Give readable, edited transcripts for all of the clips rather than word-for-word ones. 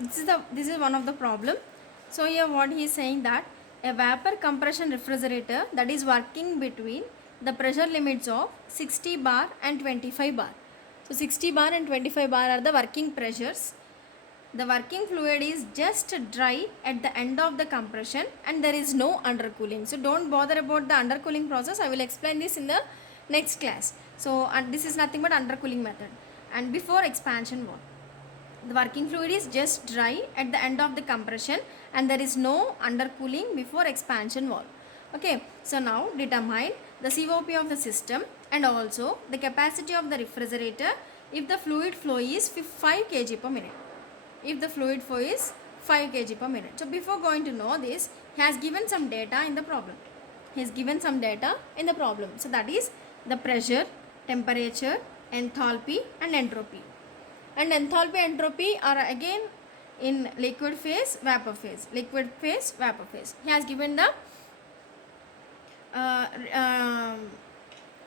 This is one of the problem. So here what he is saying that a vapor compression refrigerator that is working between the pressure limits of 60 bar and 25 bar. So 60 bar and 25 bar are the working pressures. The working fluid is just dry at the end of the compression and there is no undercooling. So don't bother about the undercooling process. I will explain this in the next class. So and this is nothing but undercooling method. And before expansion valve, the working fluid is just dry at the end of the compression and there is no undercooling before expansion valve. Okay, so now determine the COP of the system and also the capacity of the refrigerator if the fluid flow is 5 kg per minute. If the fluid flow is 5 kg per minute. So before going to know this, he has given some data in the problem. He has given some data in the problem. So that is the pressure, temperature, enthalpy and entropy. And enthalpy, entropy are again in liquid phase, vapor phase. Liquid phase, vapor phase. He has given the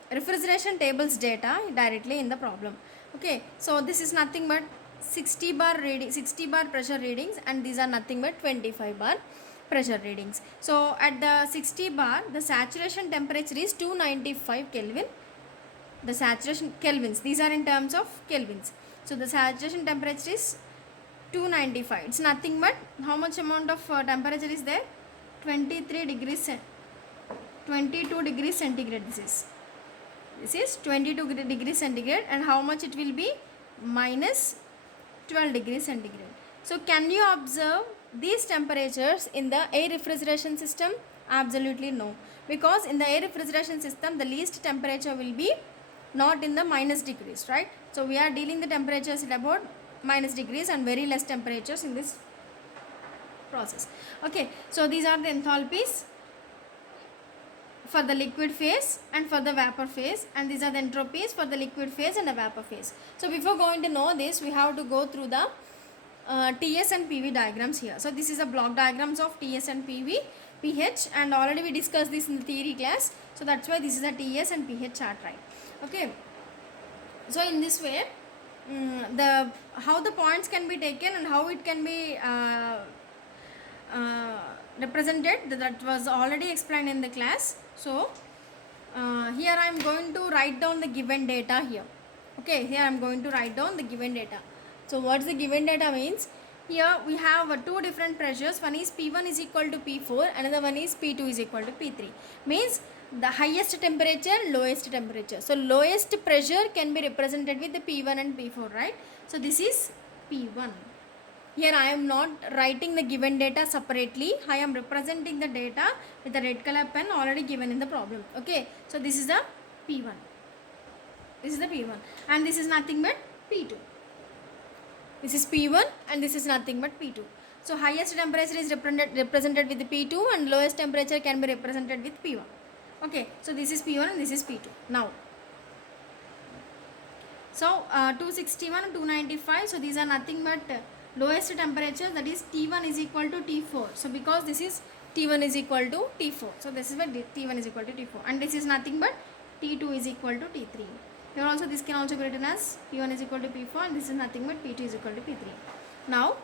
refrigeration tables data directly in the problem. Okay, so this is nothing but 60 bar reading, 60 bar pressure readings, and these are nothing but 25 bar pressure readings. So at the 60 bar, the saturation temperature is 295 Kelvin. The saturation kelvins, these are in terms of kelvins. So the saturation temperature is 295. It's nothing but how much amount of temperature is there? 23 degrees, 22 degrees centigrade. This is 22 degrees centigrade, and how much it will be? Minus 12 degrees centigrade. So can you observe these temperatures in the air refrigeration system? Absolutely no, because in the air refrigeration system the least temperature will be not in the minus degrees, right? So we are dealing the temperatures at about minus degrees and very less temperatures in this process. Okay, so these are the enthalpies for the liquid phase and for the vapor phase, and these are the entropies for the liquid phase and the vapor phase. So before going to know this, we have to go through the TS and PV diagrams here. So this is a block diagrams of TS and PV, pH, and already we discussed this in the theory class. So that's why this is a TS and pH chart, right? Okay. So in this way, the how the points can be taken and how it can be represented, that was already explained in the class. So here I am going to write down the given data here. Okay, here I am going to write down the given data. So what's the given data means? Here we have two different pressures. One is P1 is equal to P4, another one is P2 is equal to P3. Means the highest temperature, lowest temperature. So lowest pressure can be represented with the P1 and P4, right? So this is P1. Here I am not writing the given data separately. I am representing the data with the red color pen already given in the problem. Okay, so this is the P1. This is the P1 and this is nothing but P2. This is P1 and this is nothing but P2. So highest temperature is represented with the P2 and lowest temperature can be represented with P1. Okay, so this is P1 and this is P2. Now, so 261 and 295, so these are nothing but lowest temperature, that is T1 is equal to T4. So because this is T1 is equal to T4, so this is why T1 is equal to T4, and this is nothing but T2 is equal to T3. Here also this can also be written as P1 is equal to P4 and this is nothing but P2 is equal to P3. Now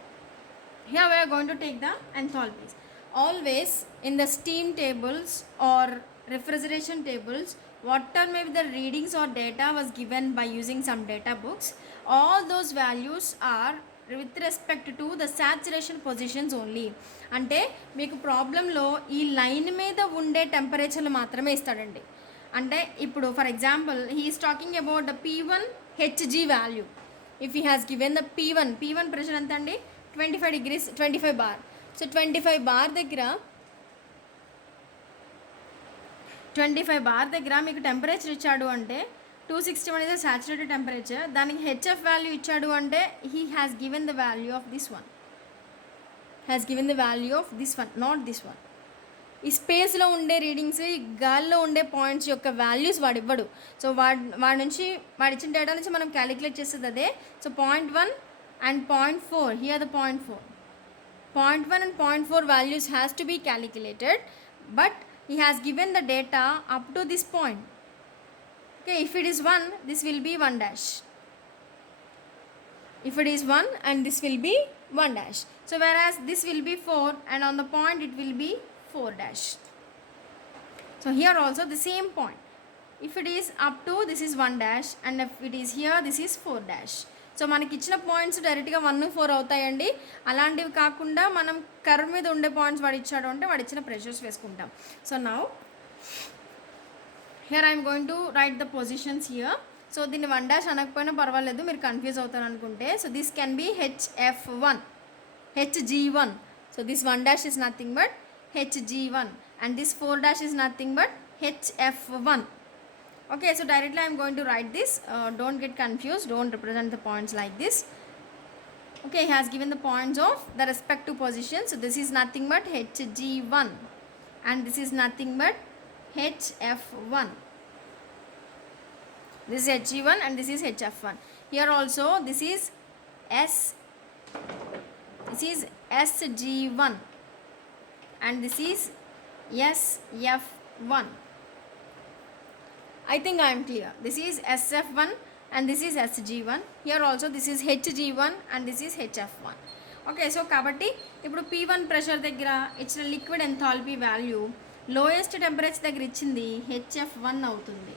here we are going to take the enthalpies. Always in the steam tables or refrigeration tables, whatever may be the readings or data was given by using some data books, all those values are with respect to the saturation positions only. అంటే మీకు ప్రాబ్లంలో ఈ line మీద ఉండే టెంపరేచర్లు మాత్రమే ఇస్తాడండి. అంటే ఇప్పుడు for example he is talking about the P1 HG value. If he has given the P1 pressure ఎంత అండి? 25 degrees, 25 బార్. సో 25 బార్ దగ్గర 25 బార్ దగ్గర మీకు టెంపరేచర్ ఇచ్చాడు అంటే 261 is the saturated temperature. దానికి హెచ్ఎఫ్ వాల్యూ ఇచ్చాడు అంటే he has given the value of this one. Has given the value of this one, not this one. ఈ స్పేస్లో ఉండే రీడింగ్స్, ఈ గాల్లో ఉండే పాయింట్స్ యొక్క వాల్యూస్ వాడు ఇవ్వడు. సో వాడి నుంచి వాడి ఇచ్చిన డేటా నుంచి మనం క్యాలిక్యులేట్ చేసేది అదే. So 0.1 and 0.4, here the 0.4. 0.1 and 0.4 values has to be calculated, but he has given the data up to this point. Okay, if it is 1, this will be 1 dash. if it is 1, and this will be 1 dash. So whereas this will be 4 and on the point it will be 4 dash. So here also the same point. If it is up to, this is 1 dash, and if it is here, this is 4 dash. So మనకి ఇచ్చిన points డైరెక్ట్గా 1, 4 అవుతాయండి. అలాంటివి కాకుండా మనం curve మీద ఉండే points వాడు ఇచ్చాడు అంటే వాడు ఇచ్చిన ప్రెషర్స్ వేసుకుంటాం. So now here I'm going to right the positions here. So దీన్ని 1 డాష్ అనకపోయినా పర్వాలేదు, మీరు కన్ఫ్యూజ్ అవుతారు అనుకుంటే. So this can be HF1, HG1. So this 1 dash is nothing but HG1 and this 4 dash is nothing but HF1. Okay, so directly I am going to write this. Don't get confused, don't represent the points like this. Okay, he has given the points of the respective positions. So this is nothing but HG1 and this is nothing but HF1. This is HG1 and this is HF1. Here also this is SG1 and this is SF1. I think I am clear. This is SF1 and this is SG1. Here also this is HG1 and this is HF1. Okay, so kabatti ఇప్పుడు P1 pressure దగ్గర ఇచ్చిన liquid enthalpy value lowest temperature దగ్గర ఇచ్చింది HF1 అవుతుంది,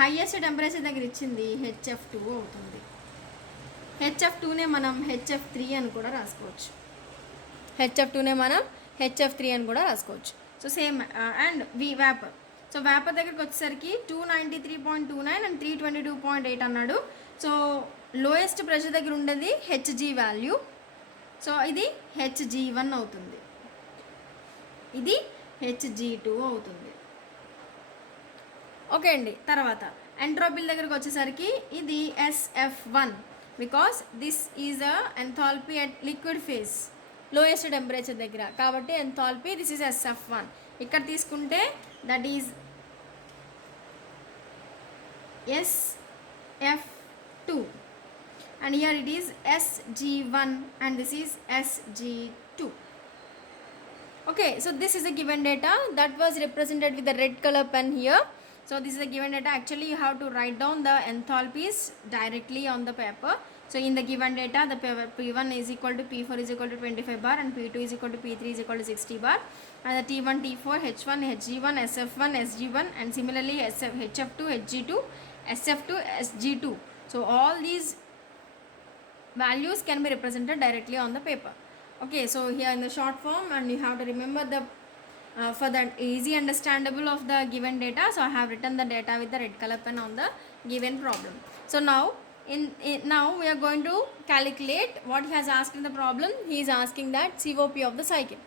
highest temperature దగ్గర ఇచ్చింది HF2 అవుతుంది. HF2నే మనం HF3 అని కూడా రాసుకోవచ్చు. HF2నే మనం HF3 అని కూడా రాసుకోవచ్చు. So same and vapour. So vapour దగ్గరికి వచ్చేసరికి 293.29 అండ్ 322.8 అన్నాడు. సో లోయెస్ట్ ప్రెషర్ దగ్గర ఉండేది HG వాల్యూ. సో ఇది HG1 అవుతుంది, ఇది HG2 అవుతుంది. ఓకే అండి. తర్వాత ఎంట్రోపీల దగ్గరికి వచ్చేసరికి ఇది SF1 because this is a enthalpy at liquid phase lowest temperature దగ్గర, కాబట్టి ఎంథాల్పీ దిస్ ఈజ్ SF1. ఇక్కడ తీసుకుంటే that is SF2 and here it is SG1 and this is SG2. Okay, so this is a given data that was represented with the red color pen here. So this is a given data. Actually you have to write down the enthalpies directly on the paper. So in the given data, the P1 is equal to P4 is equal to 25 bar and P2 is equal to P3 is equal to 60 bar, and the T1, T4, H1, Hg1, SF1, Sg1 and similarly HF2, Hg2, SF2, Sg2. So all these values can be represented directly on the paper. Okay, so here in the short form, and you have to remember the for the easy understandable of the given data, so I have written the data with the red color pen on the given problem. So now now we are going to calculate what he has asked in the problem. He is asking that COP of the cycle.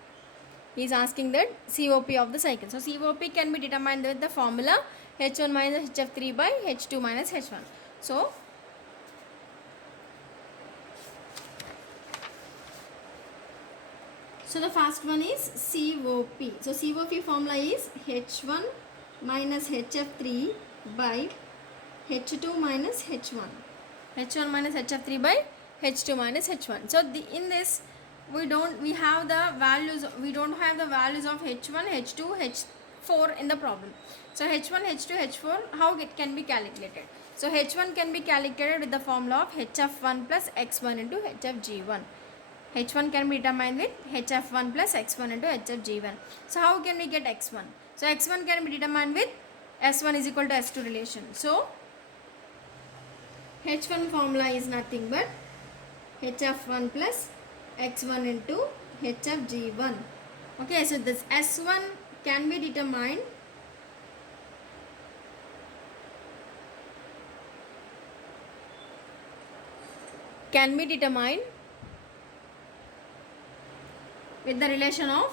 He is asking that COP of the cycle. So COP can be determined with the formula H1 minus HF3 by H2 minus H1. So the first one is COP. So COP formula is H1 minus HF3 by H2 minus H1. H1 minus HF3 by H2 minus H1. So in this we don't have the values of H1, H2, H4 in the problem. So H1, H2, H4, how it can be calculated? So H1 can be calculated with the formula of HF1 plus X1 into HFG1. H1 can be determined with HF1 plus X1 into HFG1. So how can we get X1? So X1 can be determined with S1 is equal to S2 relation. So H1 formula is nothing but HF1 plus X1 into HFG1. Okay, so this S1 can be determined with the relation of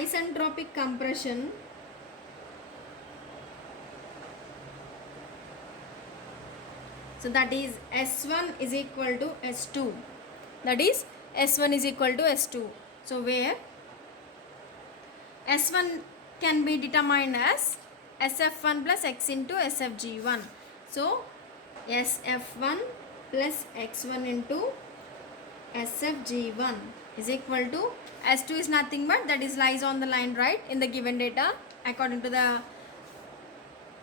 isentropic compression so that is S1 is equal to S2. That is S1 is equal to S2. So where S1 can be determined as SF1 plus X into SFG1. So SF1 plus X1 into SFG1 is equal to S2 is nothing but that is lies on the line right in the given data according to the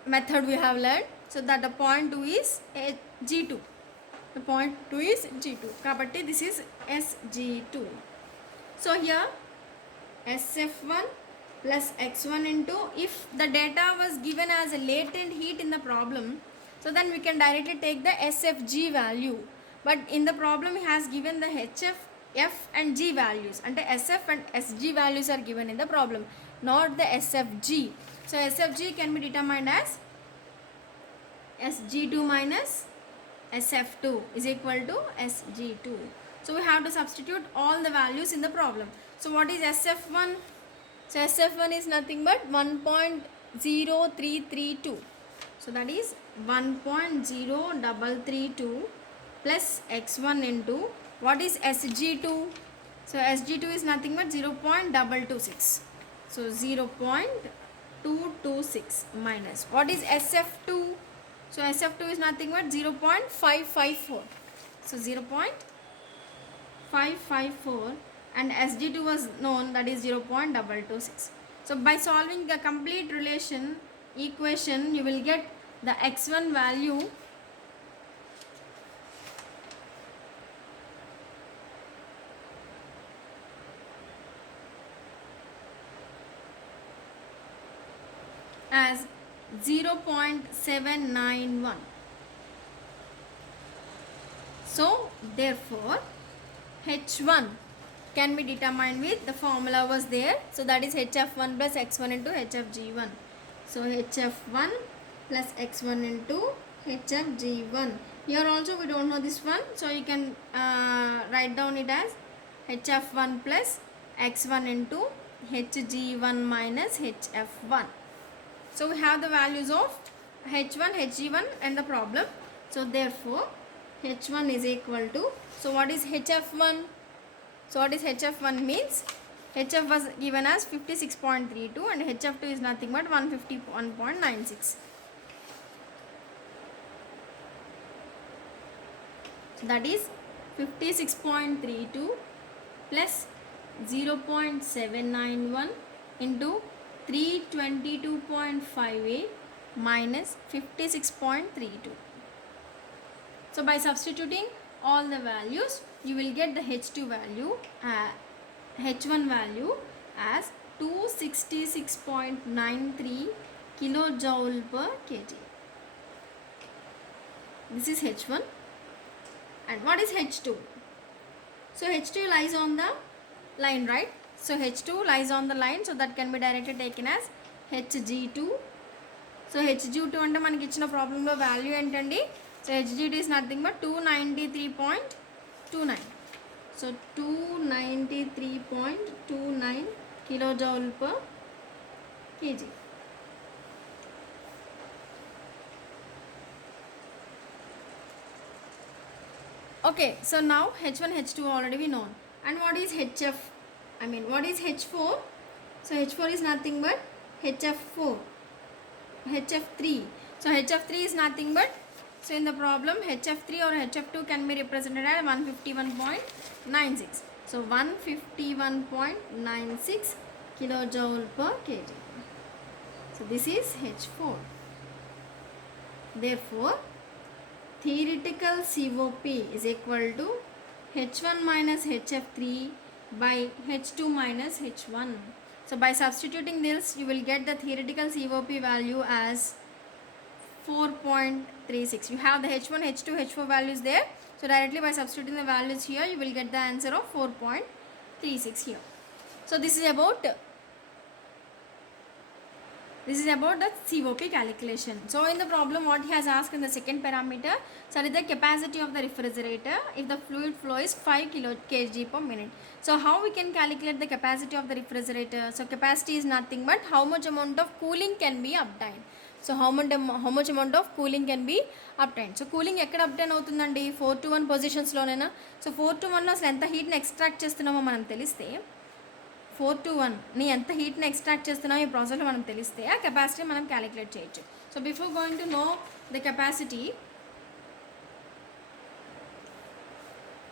method we have learned. So that the point 2 is G2. The point 2 is G2. Kabatti this is SG2. So here SF1 plus X1 into, if the data was given as a latent heat in the problem, so then we can directly take the SFG value. But in the problem, he has given the HF, F and G values. And the SF and SG values are given in the problem, not the SFG. So SFG can be determined as SG2 minus SF2 is equal to SG2. So we have to substitute all the values in the problem. So what is SF1? So SF1 is nothing but 1.0332. So that is 1.0332 plus X1 into, what is SG2? So SG2 is nothing but 0.226. So 0.226 minus, what is SF2? So SF2 is nothing but 0.554. So 0.554 and SG2 was known, that is 0.226. So by solving the complete relation equation, you will get the X1 value as 0.791. So therefore H1 can be determined with, the formula was there, so that is HF1 plus X1 into HFG1. So HF1 plus X1 into HFG1. Here also we don't know this one, so you can write down it as HF1 plus X1 into HG1 minus HF1. So we have the values of H1, Hg1 and the problem. So therefore H1 is equal to, so what is HF1? So what is HF1 means, HF was given as 56.32 and HF2 is nothing but 151.96. So that is 56.32 plus 0.791 into 322.58 minus 56.32. So by substituting all the values, you will get the H2 value, H1 value as 266.93 kilojoule per kg. This is H1. And what is H2? So H2 lies on the line, right? So H2 lies on the line, so that can be directly taken as Hg2. So Hg2 ante manaki ichina problem lo value entandi. So Hg2 is nothing but 293.29. So 293.29 kilojoule per kg. Okay, so now H1, H2 already we known. And what is HF? I mean, what is H4? So H4 is nothing but HF4, HF3. So HF3 is nothing but, so in the problem HF3 or HF2 can be represented as 151.96. So 151.96 kilojoule per kg. So this is H4. Therefore, theoretical COP is equal to H1 minus HF3 by H2 minus H1. So by substituting this, you will get the theoretical COP value as 4.36. You have the H1, H2, H4 values there. So directly by substituting the values here, you will get the answer of 4.36 here. So this is about the COP calculation. So in the problem, what he has asked in the second parameter, so is the capacity of the refrigerator if the fluid flow is 5 kg per minute. So how we can calculate the capacity of the refrigerator? So capacity is nothing but how much amount of cooling can be obtained. So how much amount of cooling can be obtained. So cooling ekkada obtain avutundandi 4 to 1 positions lonena. So 4 to 1 aslu enta heat ni extract chestunnamo manam teliste 4 to 1 నీ ఎంత హీట్ని extract చేస్తున్నావు ఈ ప్రాసెస్లో మనం తెలిస్తే ఆ capacity మనం calculate చేయొచ్చు. So before going to know the capacity,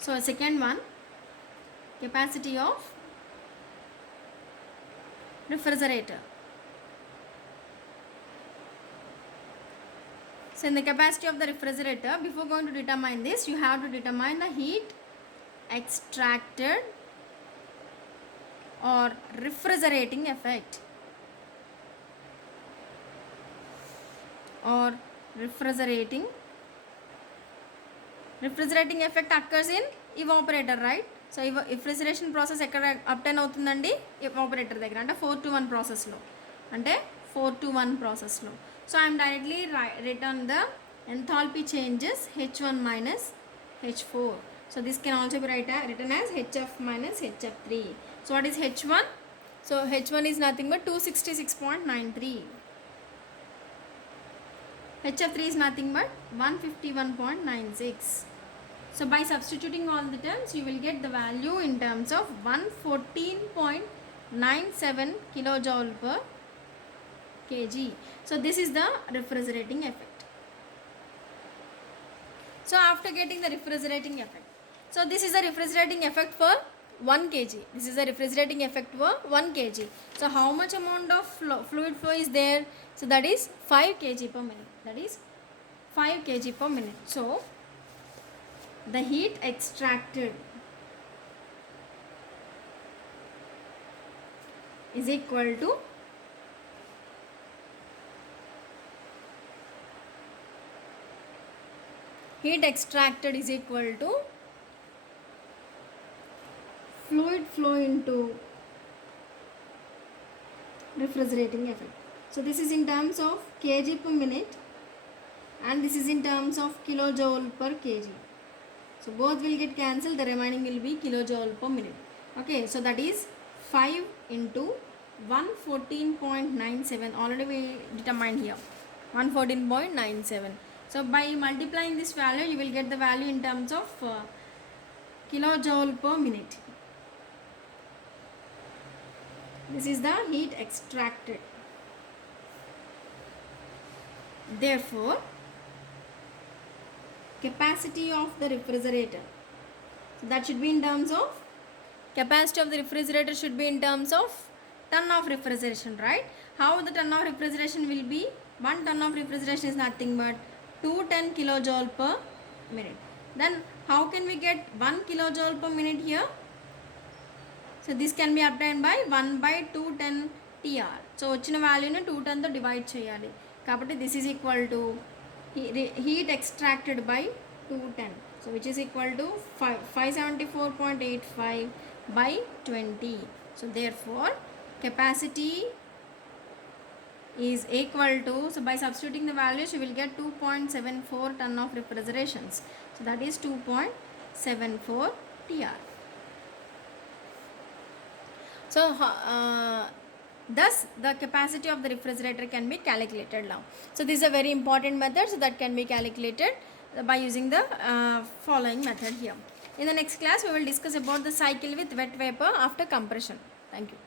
so second one, capacity of refrigerator. So in the capacity of the refrigerator, before going to determine this, you have to determine the heat extracted or refrigerating effect, or refrigerating effect occurs in evaporator, right? So refrigeration process ఎక్కడ obtain అవుతుందండి, evaporator దగ్గర, అంటే 4-to-1 ప్రాసెస్లో, అంటే 4-to-1 ప్రాసెస్లో. So I'm directly return the enthalpy changes H1 minus H4. So this can also be written as HF minus HF3. So what is H1? So H1 is nothing but 266.93. HF3 is nothing but 151.96. So by substituting all the terms, you will get the value in terms of 114.97 kilojoule per kg. So this is the refrigerating effect. So after getting the refrigerating effect, so this is the refrigerating effect for 1 kg. This is the refrigerating effect for 1 kg. So how much amount of fluid flow is there? So that is 5 kg per minute. That is 5 kg per minute. So the heat extracted is equal to fluid flow into refrigerating effect. So this is in terms of kg per minute and this is in terms of kilojoule per kg. So both will get cancelled, the remaining will be kilojoule per minute. Okay, so that is 5 into 114.97. Already we determined here 114.97. So by multiplying this value, you will get the value in terms of kilojoule per minute. This is the heat extracted. Therefore, capacity of the refrigerator, so that should be in terms of, capacity of the refrigerator should be in terms of ton of refrigeration, right? How the ton of refrigeration will be? 1 ton of refrigeration is nothing but 210 kilojoule per minute. Then how can we get 1 kilojoule per minute here? So this can be obtained by 1 by 210 TR. So వచ్చిన వాల్యూని 210 తో divide చేయాలి. కాబట్టి this is equal to heat extracted by 210. So which is equal to 574.85 by 20. So therefore capacity is equal to, so by substituting the values you will get 2.74 ton of refrigerations. So that is 2.74 TR. So thus the capacity of the refrigerator can be calculated now. So this is a very important method, so that can be calculated by using the following method here. In the next class we will discuss about the cycle with wet vapor after compression. Thank you.